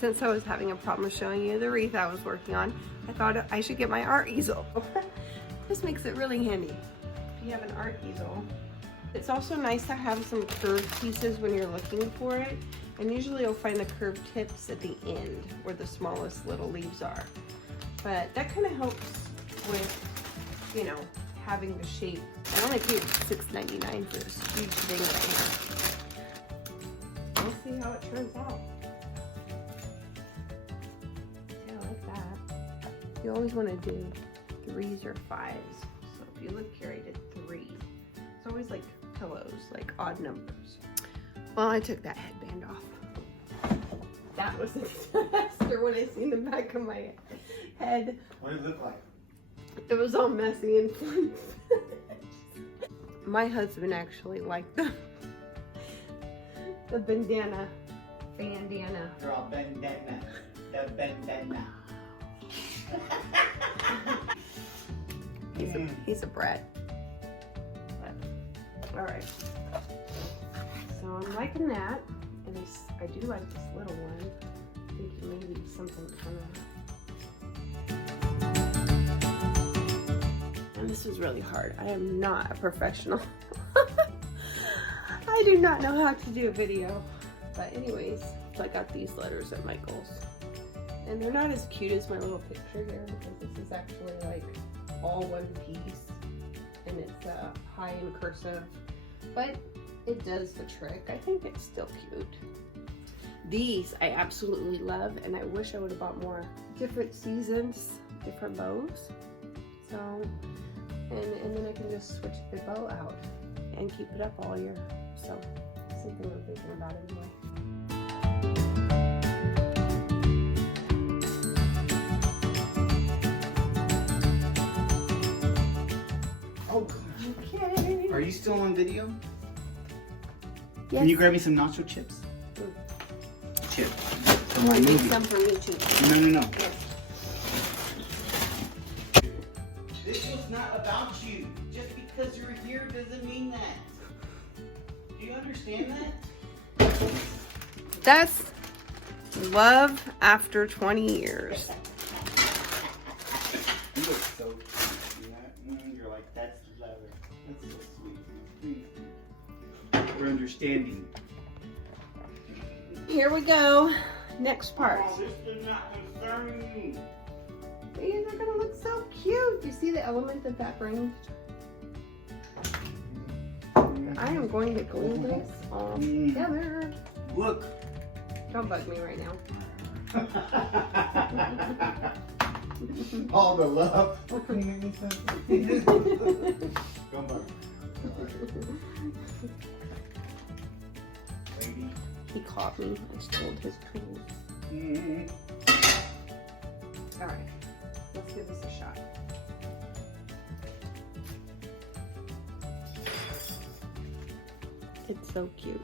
since I was having a problem showing you the wreath I was working on, I thought I should get my art easel. This makes it really handy if you have an art easel. It's also nice to have some curved pieces when you're looking for it, and usually you'll find the curved tips at the end where the smallest little leaves are. But that kind of helps with, you know, having the shape. I only paid $6.99 for this huge thing right here. We'll see how it turns out. Yeah, I like that. You always want to do 3s or 5s. So if you look here, I did 3. It's always like pillows, like odd numbers. Well, I took that headband off. That was a disaster when I seen the back of my head. What did it look like? It was all messy and fun. My husband actually liked the bandana. You're all bandana. The bandana. He's a brat. All right. So I'm liking that, and I do like this little one. I think maybe something kind of. And this is really hard. I am not a professional. I do not know how to do a video. But anyways, so I got these letters at Micheals. And they're not as cute as my little picture here, because this is actually like all one piece. And it's high in cursive. But it does the trick. I think it's still cute. These I absolutely love, and I wish I would have bought more different seasons, different bows. So, and then I can just switch the bow out and keep it up all year. So, something I'm thinking about anyway. Oh, Okay. are you still on video? Yes. Can you grab me some nacho chips? Chip. I'm going to make some for you too. No. Yes. This was not about you. Just because you're here doesn't mean that. Do you understand that? That's love after 20 years. You look so cute. You're like, that's love. That's so sweet. We're understanding. Here we go. Next part. Oh, this is not concerning me. These are gonna look so cute. Do you see the element that that brings? I am going to glue this all together. Look. Don't bug me right now. All the love. Can you make me sense? Don't bug me. Lady. He caught me. I stole his tools. All right, let's give this a shot. It's so cute.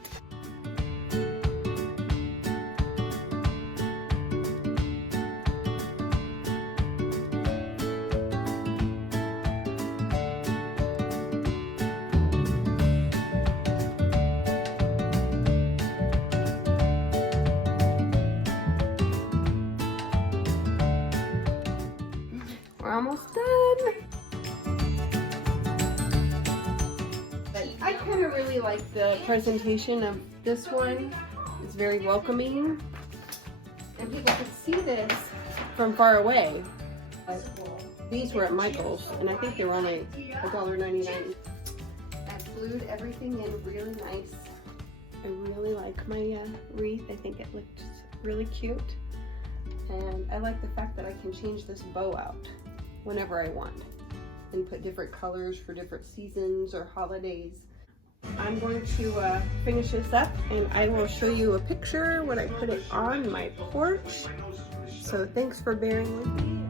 We're almost done. I kind of really like the presentation of this one. It's very welcoming. And people can see this from far away. These were at Micheals, and I think they were only $1.99. I glued everything in really nice. I really like my wreath. I think it looked really cute. And I like the fact that I can change this bow out whenever I want and put different colors for different seasons or holidays. I'm going to finish this up, and I will show you a picture when I put it on my porch. So thanks for bearing with me.